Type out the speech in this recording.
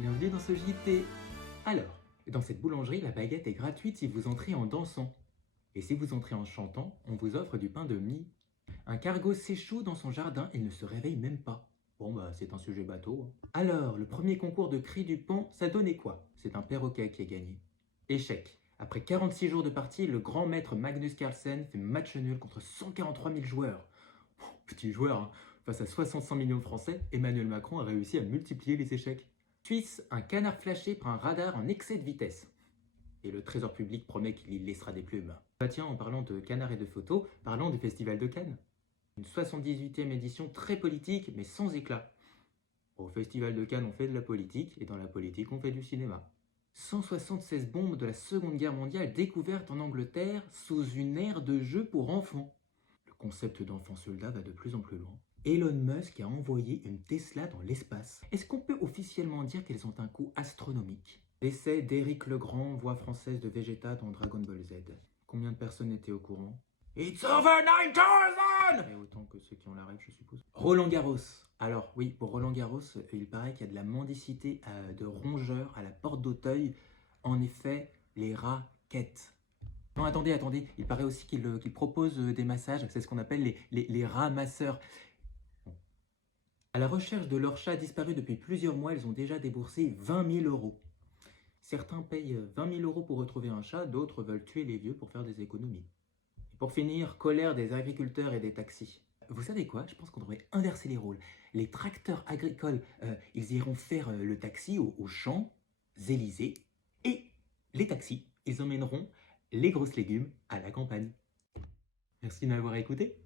Bienvenue dans ce JT. Alors, dans cette boulangerie, la baguette est gratuite si vous entrez en dansant. Et si vous entrez en chantant, on vous offre du pain de mie. Un cargo s'échoue dans son jardin et ne se réveille même pas. Bon bah c'est un sujet bateau, hein. Alors, le premier concours de cri du pan, ça donnait quoi? C'est un perroquet qui a gagné. Échec. Après 46 jours de partie, le grand maître Magnus Carlsen fait match nul contre 143 000 joueurs. Petit joueur, hein. Face à 65 millions de Français, Emmanuel Macron a réussi à multiplier les échecs. Suisse, un canard flashé par un radar en excès de vitesse. Et le trésor public promet qu'il y laissera des plumes. Bah tiens, en parlant de canards et de photos, parlons du Festival de Cannes. Une 78e édition très politique, mais sans éclat. Au Festival de Cannes, on fait de la politique, et dans la politique, on fait du cinéma. 176 bombes de la Seconde Guerre mondiale découvertes en Angleterre sous une aire de jeu pour enfants. Le concept d'enfant soldat va de plus en plus loin. Elon Musk a envoyé une Tesla dans l'espace. Est-ce qu'on peut officiellement dire qu'elles ont un coût astronomique? Décès d'Éric Legrand, voix française de Vegeta dans Dragon Ball Z. Combien de personnes étaient au courant? It's over 9000! Et autant que ceux qui ont la rêve, je suppose. Roland Garros. Alors oui, pour Roland Garros, il paraît qu'il y a de la mendicité de rongeurs à la porte d'Auteuil. En effet, les rats quêtent. Non, attendez, il paraît aussi qu'il propose des massages, c'est ce qu'on appelle les rats masseurs. Bon. À la recherche de leur chat disparu depuis plusieurs mois, ils ont déjà déboursé 20 000 euros. Certains payent 20 000 euros pour retrouver un chat, d'autres veulent tuer les vieux pour faire des économies. Et pour finir, colère des agriculteurs et des taxis. Vous savez quoi? Je pense qu'on devrait inverser les rôles. Les tracteurs agricoles, ils iront faire le taxi aux Champs-Élysées. Et les taxis, ils emmèneront les grosses légumes à la campagne. Merci de m'avoir écouté.